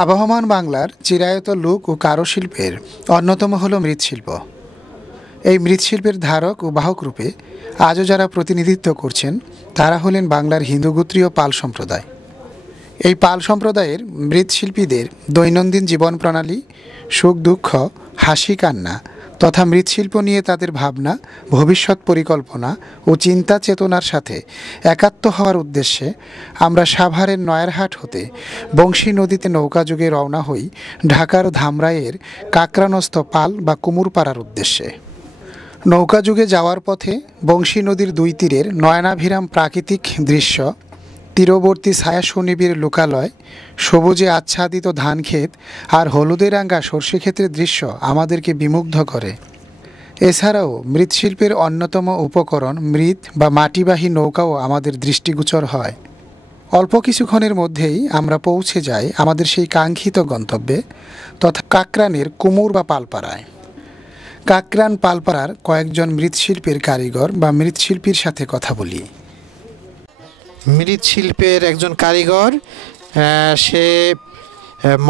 আবহমান বাংলার চিরায়ত লোক ও কারুশিল্পের অন্যতম হল মৃৎশিল্প। এই মৃৎশিল্পের ধারক ও বাহক রূপে আজও যারা প্রতিনিধিত্ব করছেন তারা হলেন বাংলার হিন্দুগোত্রীয় পাল সম্প্রদায়। এই পাল সম্প্রদায়ের মৃৎশিল্পীদের দৈনন্দিন জীবন প্রণালী, সুখ দুঃখ, হাসি কান্না তথা মৃৎশিল্প নিয়ে তাদের ভাবনা, ভবিষ্যৎ পরিকল্পনা ও চিন্তা চেতনার সাথে একাত্ম হওয়ার উদ্দেশ্যে আমরা সাভারের নয়ারহাট হতে বংশী নদীতে নৌকাযোগে রওনা হই ঢাকার ধামরাইয়ের কাকরানস্থ পাল বা কুমুরপাড়ার উদ্দেশ্যে। নৌকাযুগে যাওয়ার পথে বংশী নদীর দুই তীরের নয়নাভিরাম প্রাকৃতিক দৃশ্য, তীরবর্তী ছায়া সুনিবিড় লোকালয়, সবুজে আচ্ছাদিত ধানক্ষেত আর হলুদে রাঙ্গা সর্ষে ক্ষেতের দৃশ্য আমাদেরকে বিমুগ্ধ করে। এছাড়াও মৃৎশিল্পের অন্যতম উপকরণ মৃৎ বা মাটিবাহী নৌকাও আমাদের দৃষ্টিগোচর হয়। অল্প কিছুক্ষণের মধ্যেই আমরা পৌঁছে যাই আমাদের সেই কাঙ্ক্ষিত গন্তব্যে তথা কাকরানের কুমুর বা পালপাড়ায়। কাকরান পালপাড়ার কয়েকজন মৃৎশিল্পের কারিগর বা মৃৎশিল্পীর সাথে কথা বলি। মৃৎশিল্পের একজন কারিগর, সে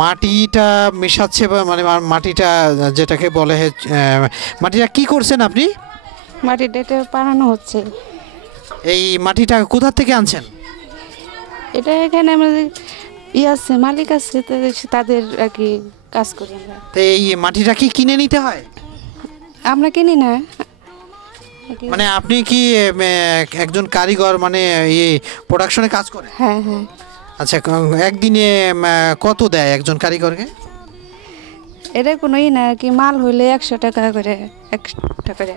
মাটিটা মেশাচ্ছে বা মানে মাটিটা যেটাকে বলে, মাটিটা কি করছেন আপনি? মাটিটা এটা বানানো হচ্ছে। এই মাটিটা কোথা থেকে আনছেন? এটা এখানে আমাদের আছে, মালিক আছে, তাদের আর কি কাজ করি আমরা। তো এই মাটিটা কি কিনে নিতে হয়? আমরা কিনি না। মানে আপনি কি একজন কারিগর, মানে এই প্রোডাকশনে কাজ করেন? হ্যাঁ হ্যাঁ। আচ্ছা, একদিনে কত দেয় একজন কারিগরকে? এটা কোনো না আর কি, মাল হইলে 100 টাকা করে, 1 করে।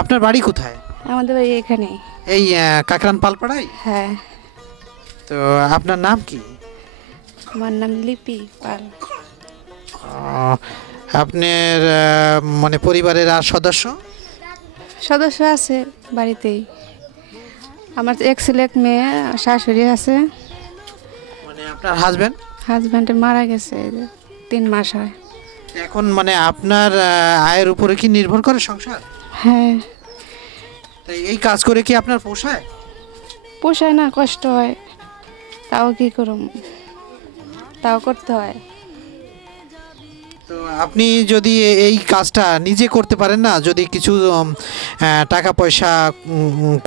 আপনার বাড়ি কোথায়? আমাদের বাড়ি এখানে, এই কাকরান পালপাড়ায়? হ্যাঁ। তো আপনার নাম কি? আমার নাম লিপি পাল। আপনার মানে পরিবারের আর সদস্য আছে বাড়িতেই। আমার এক ছেলে এক মেয়ে, শাশুড়ি আছে। মানে আপনার হাজব্যান্ডের মারা গেছে 3 মাস হয়। এখন মানে আপনার আয়ের উপরে কি নির্ভর করে সংসার? হ্যাঁ। এই কাজ করে কি আপনার পোষায় না, কষ্ট হয়, তাও কি করুম, তাও করতে হয়। তো আপনি যদি এই কাজটা নিজে করতে পারেন না, যদি কিছু টাকা পয়সা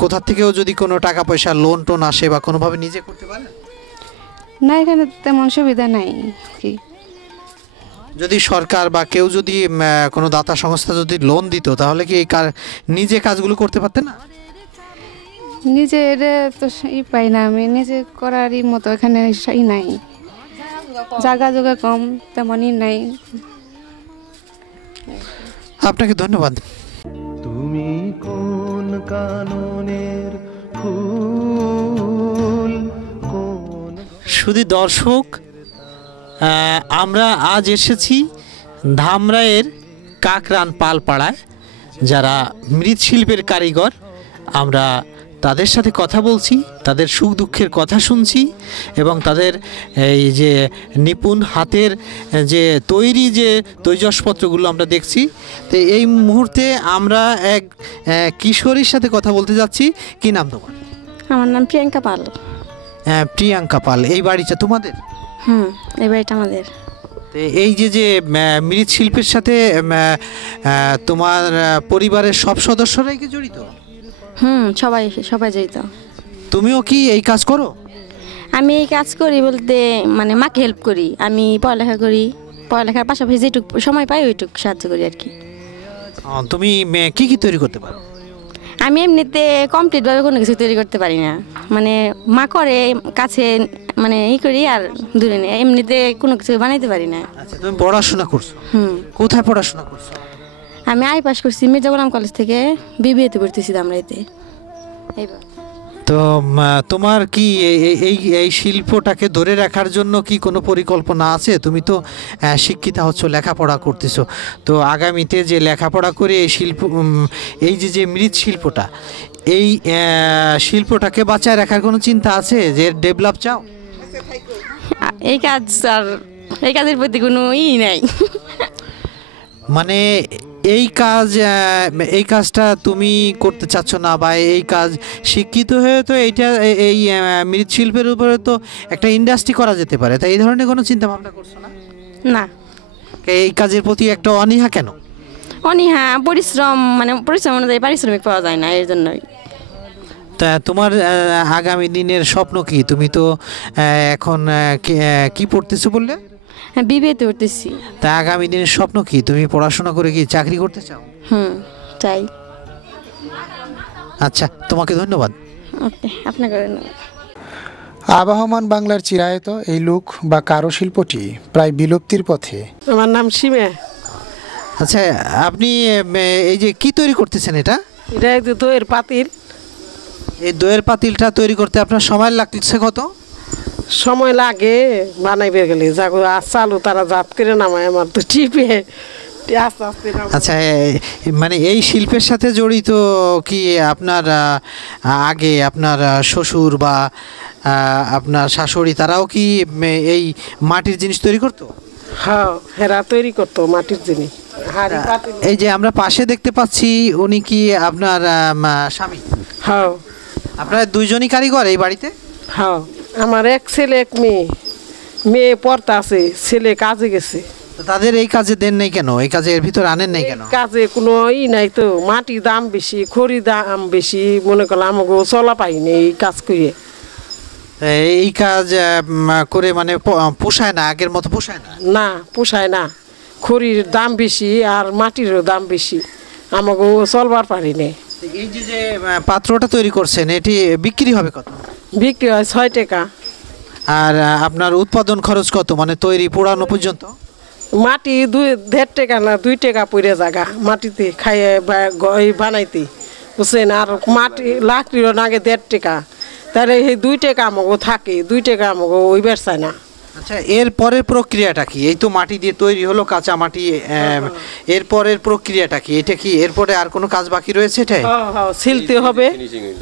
কোথা থেকেও যদি কোনো টাকা পয়সা লোন টোন আসে বা কোনোভাবে নিজে করতে পারেন? না, এখানে তেমন সুবিধা নাই কি। যদি সরকার বা কেউ যদি কোনো দাতা সংস্থা যদি লোন দিত তাহলে কি এই নিজে কাজগুলো করতে পারতেন না? নিজে এটা তো পাই না, আমি নিজে করারই মতো এখানে নাই, জায়গা জোগা কম, তেমনই নাই। আপনাকে ধন্যবাদ। তুমি কোন কাননের ফুল কোন। শুধু দর্শক, আমরা আজ এসেছি ধামরাইয়ের কাকরান পালপাড়ায়, যারা মৃৎশিল্পের কারিগর। আমরা তাদের সাথে কথা বলছি, তাদের সুখ দুঃখের কথা শুনছি এবং তাদের এই যে নিপুণ হাতের যে তৈরি যে তৈজসপত্রগুলো আমরা দেখছি। তো এই মুহূর্তে আমরা এক কিশোরীর সাথে কথা বলতে যাচ্ছি। কি নাম তোমার? আমার নাম প্রিয়াঙ্কা পাল। প্রিয়াঙ্কা পাল, এই বাড়িটা তোমাদের? এই বাড়িটা আমাদের। এই যে মৃৎশিল্পের সাথে তোমার পরিবারের সব সদস্যরাই কি জড়িত? সবাই জড়িত। তুমিও কি এই কাজ করো? আমি এই কাজ করি বলতে মানে মাকে হেল্প করি। আমি পড়ালেখা করি, পড়ালেখার পাশাপাশি যেটুকু সময় পাই ওইটুকু সাহায্য করি আর কি। তুমি কি কি তৈরি করতে পারো? আমি এমনিতে কমপ্লিটভাবে কোনো কিছু তৈরি করতে পারি না, মানে মা করে কাছে, মানে করি আর দূরে নেই, এমনিতে কোনো কিছু বানাইতে পারি না। আচ্ছা, তুমি পড়াশোনা করছো? কোথায় পড়াশোনা করছো? আমি আই পাস করছি মির্জা গোলাম কলেজ থেকে, বিবিএতে পড়তেছি ধামরাইতে। তো তোমার কি এই শিল্পটাকে ধরে রাখার জন্য কি কোনো পরিকল্পনা আছে? তুমি তো শিক্ষিতা হচ্ছ, লেখাপড়া করতেছো, তো আগামীতে যে লেখাপড়া করে এই এই যে মৃৎশিল্পটা, এই শিল্পটাকে বাঁচায় রাখার কোনো চিন্তা আছে, যে ডেভেলপ চাও? এই কাজের প্রতি কোনো নাই। মানে এই কাজ এই কাজটা তুমি করতে চাচ্ছ না, বা এই কাজ শিক্ষিত হয়ে তো এইটা এই মৃৎশিল্পের উপরে তো একটা ইন্ডাস্ট্রি করা যেতে পারে, তাই এই ধরনের কোনো চিন্তা ভাবনা করছো না? না, এই কাজের প্রতি একটা অনীহা কেন? অনীহা পরিশ্রম, মানে পরিশ্রম অনুযায়ী পারিশ্রমিক পাওয়া যায় না, এর জন্যই। তা তোমার আগামী দিনের স্বপ্ন কি? তুমি তো এখন কি পড়তেছো বললে? হ্যাঁ, বিবেতে উঠতেছি। তা আগামী দিনের স্বপ্ন কি? তুমি পড়াশোনা করে কি চাকরি করতে চাও? চাই। আচ্ছা, তোমাকে ধন্যবাদ। ওকে, আপনাকে ধন্যবাদ। আবহমান বাংলার চিরায়ত এই লোক বা কারুশিল্পটি প্রায় বিলুপ্তির পথে। আমার নাম সীমা। আচ্ছা, আপনি এই যে কি তৈরি করতেছেন এটা? এটা যে দইয়ের পাতিল। এই দইয়ের পাতিলটা তৈরি করতে আপনার সময় লাগছে কত? সময় লাগে বানাইবে গেলে, যাগো চালু তারা জাত করে নামায়, আমার তো টিপে আস্তে আস্তে নামায়। আচ্ছা, মানে এই শিল্পের সাথে জড়িত কি আপনার আগে আপনার শ্বশুর বা আপনার শাশুড়ি তারাও কি এই মাটির জিনিস তৈরি করতো? হ্যাঁ, হেরা তৈরি করতো মাটির জিনিস, হাড়ি পাতিল। এই যে আমরা পাশে দেখতে পাচ্ছি, উনি কি আপনার স্বামী? হ্যাঁ আপনারা দুইজনই কারিগর এই বাড়িতে? হ্যাঁ, আমার এক ছেলে এক মেয়ে। মেয়ে পড়তে আছে, ছেলে কাজে গেছে। তো তাদের এই কাজে দেন নাই কেন? এই কাজে এর ভিতর আনেন নাই কেন? কাজে কোনো নাই তো, মাটির দাম বেশি, খড়ির দাম বেশি, মনে করলাম আমাকে চলা পাইনি এই কাজ করে। এই কাজ করে মানে পোষায় না, আগের মতো পোষায় না? না, পোষায় না। খড়ির দাম বেশি আর মাটিরও দাম বেশি, আমাকে চলবার পারি না। এই যে যে পাত্রটা তৈরি করছেন, এটি বিক্রি হবে কত? বিক্রি হয় 6 টাকা। আর আপনার উৎপাদন খরচ কত, মানে তৈরি পোড়ানো পর্যন্ত? মাটি 1.5 টাকা না 2 টাকা পড়ে জায়গা মাটিতে খাইয়ে বানাইতে, বুঝছেন। আর মাটি লাকড়িও নাগে 1.5 টাকা, তাহলে এই 2 টাকা আমাকে থাকে, 2 টাকা আমাকে ওই বেরসায় না। আচ্ছা, এর পরের প্রক্রিয়াটা কি? এই তো মাটি দিয়ে তৈরি হলো, কাঁচা মাটি, এর পরের প্রক্রিয়াটা কি? এটা কি এরপরে আর কোনো কাজ বাকি রয়েছে এটাই? ছিলতে হবে,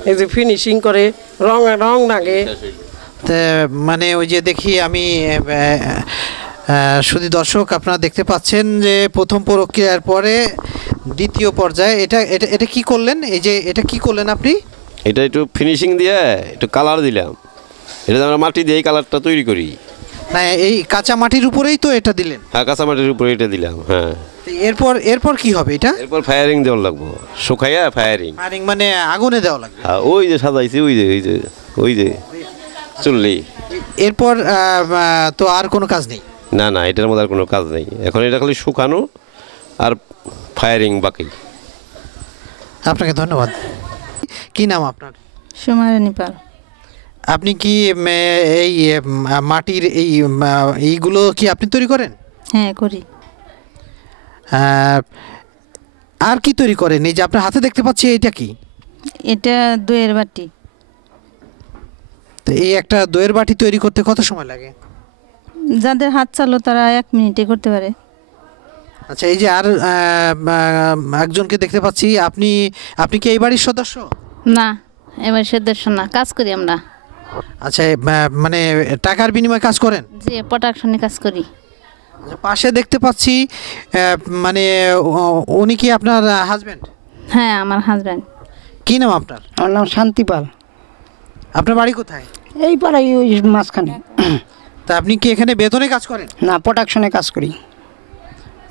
এই যে ফিনিশিং করে রং লাগে। মানে ওই যে দেখি আমি শুধু দর্শক আপনারা দেখতে পাচ্ছেন যে প্রথম প্রক্রিয়ার পরে দ্বিতীয় পর্যায়ে এটা এটা এটা কি করলেন? এই যে এটা কি করলেন আপনি? এটা একটু ফিনিশিং দিয়ে একটু কালার দিলাম। এটা আমরা মাটি দিয়ে এই কালারটা তৈরি করি। না, এই কাঁচা মাটির উপরেই তো এটা দিলেন? হ্যাঁ, কাঁচা মাটির উপরে এটা দিলাম। হ্যাঁ, এরপর কি হবে এটা? এরপর ফায়ারিং দেওয়া লাগবো, শুকাইয়া ফায়ারিং। ফায়ারিং মানে আগুনে দেওয়া লাগবে? হ্যাঁ, ওই যে সাজাইছি, ওই যে চললি। এরপর তো আর কোনো কাজ নেই? না না, এটার মধ্যে আর কোনো কাজ নেই, এখন এটা খালি শুকানো আর ফায়ারিং বাকি। আপনাকে ধন্যবাদ। কি নাম আপনার? সুমারানী পাল। আপনি কি এই মাটির এইগুলো কি আপনি তৈরি করেন? হ্যাঁ, করি। আর কি তৈরি করেন? এই যে আপনার হাতে দেখতে পাচ্ছি, এটা কি? এটা দইয়ের বাটি। তো এই একটা দইয়ের বাটি তৈরি করতে কত সময় লাগে? যাদের হাত চালো তারা 1 মিনিটে করতে পারে। আচ্ছা, এই যে আর একজনকে দেখতে পাচ্ছি, আপনি কি এই বাড়ির সদস্য? না, এবার সদস্য না, কাজ করি আমরা। আচ্ছা, মানে টাকার বিনিময়ে কাজ করেন? যে প্রোডাকশনে কাজ করি। পাশে দেখতে পাচ্ছি, মানে উনি কি আপনার হাজবেন্ড? হ্যাঁ, আমার হাজব্যান্ড। কি নাম আপনার? আমার নাম শান্তিপাল। আপনার বাড়ি কোথায়? এই পাড়ায় ওই মাঝখানে। তা আপনি কি এখানে বেতনে কাজ করেন? না, প্রোডাকশনে কাজ করি।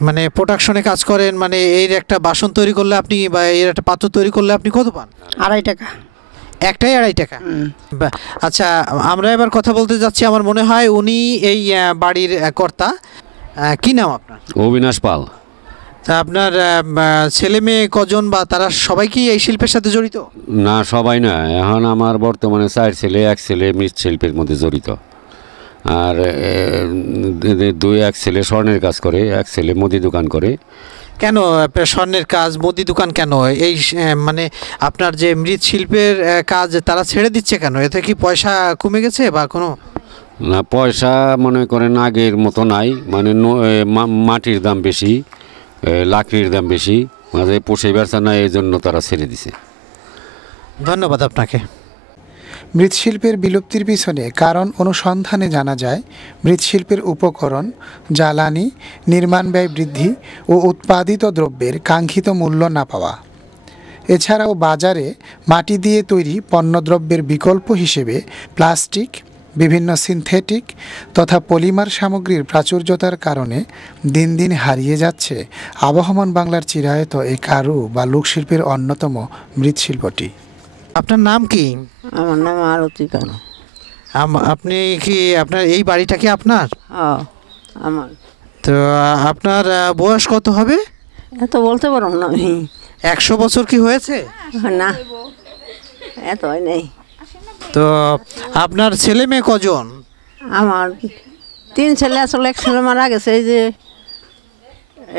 মানে প্রোডাকশনে কাজ করেন, মানে এর একটা বাসন তৈরি করলে আপনি, বা এর একটা পাত্র তৈরি করলে আপনি কত পান? 2.5 টাকা। একটাই 2.5 টাকা? আচ্ছা, আমরা এবার কথা বলতে যাচ্ছি, আমার মনে হয় উনি এই বাড়ির কর্তা। কি নাম আপনার? অবিনাশ পাল। তা আপনার ছেলে মেয়ে কজন, বা তারা সবাই কি এই শিল্পের সাথে জড়িত? না, সবাই না, এখন আমার বর্তমানে 4 ছেলে, 1 ছেলে মৃৎশিল্পের মধ্যে জড়িত, আর 1 ছেলে স্বর্ণের কাজ করে, 1 ছেলে মুদি দোকান করে। কেন স্বর্ণের কাজ, মুদি দোকান কেন? এই মানে আপনার যে মৃৎশিল্পের কাজ তারা ছেড়ে দিচ্ছে কেন? এতে কি পয়সা কমে গেছে বা কোনো? না, পয়সা মনে করেন আগের মতো নাই, মানে মাটির দাম বেশি, লাকড়ির দাম বেশি, মাঝে পোষে বেচা না, এই জন্য তারা ছেড়ে দিছে। ধন্যবাদ আপনাকে। মৃৎশিল্পের বিলুপ্তির পিছনে কারণ অনুসন্ধানে জানা যায় মৃৎশিল্পের উপকরণ, জ্বালানি, নির্মাণ ব্যয় বৃদ্ধি ও উৎপাদিত দ্রব্যের কাঙ্ক্ষিত মূল্য না পাওয়া। এছাড়াও বাজারে মাটি দিয়ে তৈরি পণ্যদ্রব্যের বিকল্প হিসেবে প্লাস্টিক, বিভিন্ন সিনথেটিক তথা পলিমার সামগ্রীর প্রাচুর্যতার কারণে দিন দিন হারিয়ে যাচ্ছে আবহমান বাংলার চিরায়ত এই কারু বা লোকশিল্পের অন্যতম মৃৎশিল্পটি। আপনার নাম কি? আমার নাম আরতি কানু। আপনি কি আপনার এই বাড়িটা কি আপনার? আমার তো আপনার বয়স কত হবে? এত বলতে পারো না আমি। 100 বছর কি হয়েছে? না, এত হয় নাই। তো আপনার ছেলে মেয়ে কজন? আমার 3 ছেলে, আসলে 1 ছেলে মারা গেছে, এই যে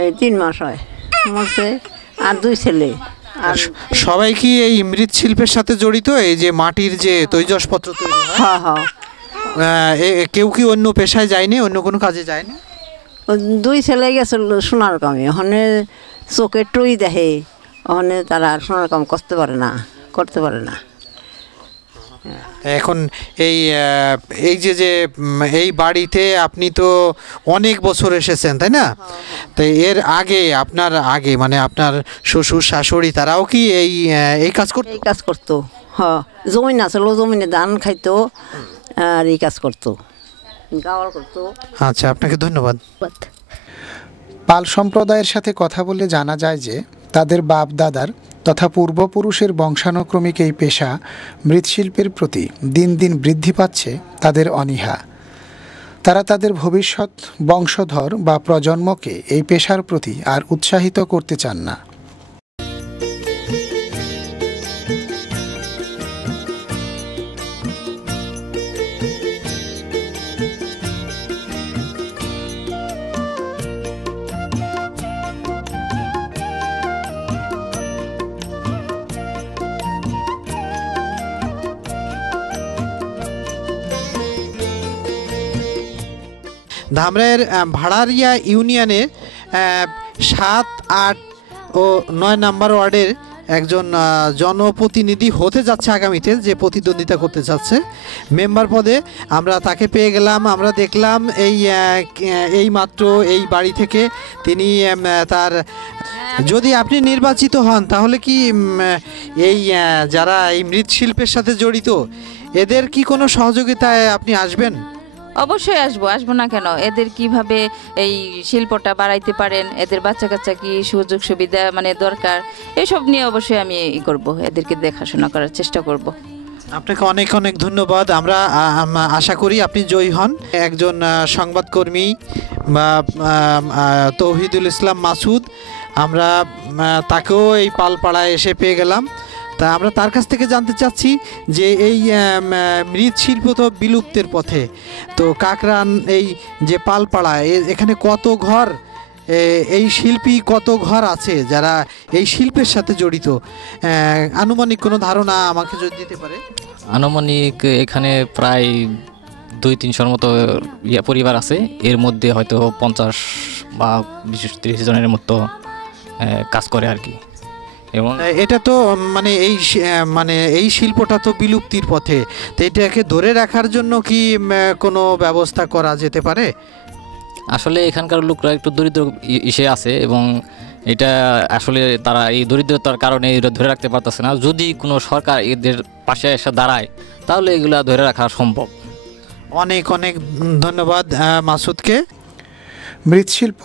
এই 3 মাস হয় মরছে, আর 2 ছেলে। আর সবাই কি এই মৃৎশিল্পের সাথে জড়িত? এই যে মাটির যে তৈজসপত্র তৈরি হয়? হ্যাঁ হ্যাঁ। কেউ কি অন্য পেশায় যায়নি, অন্য কোনো কাজে যায়নি? 2 ছেলে গেছে সোনার কামে, ওখানে চোখে টুই দেখে, ওখানে তারা সোনার কাম করতে পারে না। এখন এই যে এই বাড়িতে আপনি তো অনেক বছর এসেছেন, তাই না? তো এর আগে আপনার মানে আপনার শ্বশুর শাশুড়ি তারাও কি এই কাজ করতো? এই কাজ করতো, হ্যাঁ। জমি না ছিল, জমিনে ধান খাইতো আর এই কাজ করতো, গাওয়াল করতো। আচ্ছা, আপনাকে ধন্যবাদ। পাল সম্প্রদায়ের সাথে কথা বলে জানা যায় যে তাদের বাপ দাদার তথা পূর্বপুরুষের বংশানুক্রমিক এই পেশা মৃৎশিল্পের প্রতি দিন দিন বৃদ্ধি পাচ্ছে তাদের অনীহা। তারা তাদের ভবিষ্যৎ বংশধর বা প্রজন্মকে এই পেশার প্রতি আর উৎসাহিত করতে চান না। ধামরাইয়ের ভাড়ারিয়া ইউনিয়নের 7, 8 ও 9 নম্বর ওয়ার্ডের একজন জনপ্রতিনিধি হতে যাচ্ছে আগামীতে, যে প্রতিদ্বন্দ্বিতা করতে যাচ্ছে মেম্বার পদে। আমরা তাকে পেয়ে গেলাম। আমরা দেখলাম এই মাত্র এই বাড়ি থেকে তিনি তার, যদি আপনি নির্বাচিত হন তাহলে কি যারা এই মৃৎশিল্পের সাথে জড়িত এদের কি কোনো সহযোগিতায় আপনি আসবেন? অবশ্যই আসবো না কেন? এদের কিভাবে এই শিল্পটা বাড়াইতে পারেন, এদের বাচ্চা কাচ্চা কি সুযোগ সুবিধা মানে দরকার, এসব নিয়ে অবশ্যই আমি করব, এদেরকে দেখাশোনা করার চেষ্টা করব। আপনাকে অনেক অনেক ধন্যবাদ। আমরা আশা করি আপনি জয়ী হন। একজন সংবাদকর্মী বা তৌহিদুল ইসলাম মাসুদ, আমরা তাকেও এই পালপাড়ায় এসে পেয়ে গেলাম। তা আমরা তার কাছ থেকে জানতে চাচ্ছি যে এই মৃৎশিল্প তো বিলুপ্তের পথে, তো কাকরান এই যে পালপাড়া, এখানে কত ঘর, এই শিল্পী কত ঘর আছে যারা এই শিল্পের সাথে জড়িত? আনুমানিক কোনো ধারণা আমাকে যদি দিতে পারে। আনুমানিক এখানে প্রায় 200-300 মতো পরিবার আছে, এর মধ্যে হয়তো 50 বা 20-30 জনের মতো কাজ করে আর কি। এবং এটা তো মানে এই শিল্পটা তো বিলুপ্তির পথে, তো এটাকে ধরে রাখার জন্য কি কোনো ব্যবস্থা করা যেতে পারে? আসলে এখানকার লোকরা একটু দরিদ্র ইসে আছে, এবং এটা আসলে তারা এই দরিদ্রতার কারণে এটা ধরে রাখতে পারতেছে না। যদি কোনো সরকার এদের পাশে এসে দাঁড়ায় তাহলে এগুলা ধরে রাখা সম্ভব। অনেক অনেক ধন্যবাদ মাসুদকে। মৃৎশিল্প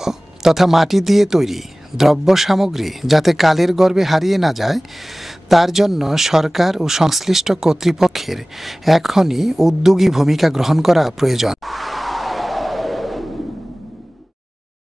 তথা মাটি দিয়ে তৈরি দ্রব্য সামগ্রী যাতে কালের গর্ভে হারিয়ে না যায়, তার জন্য সরকার ও সংশ্লিষ্ট কর্তৃপক্ষের এখনই উদ্যোগী ভূমিকা গ্রহণ করা প্রয়োজন।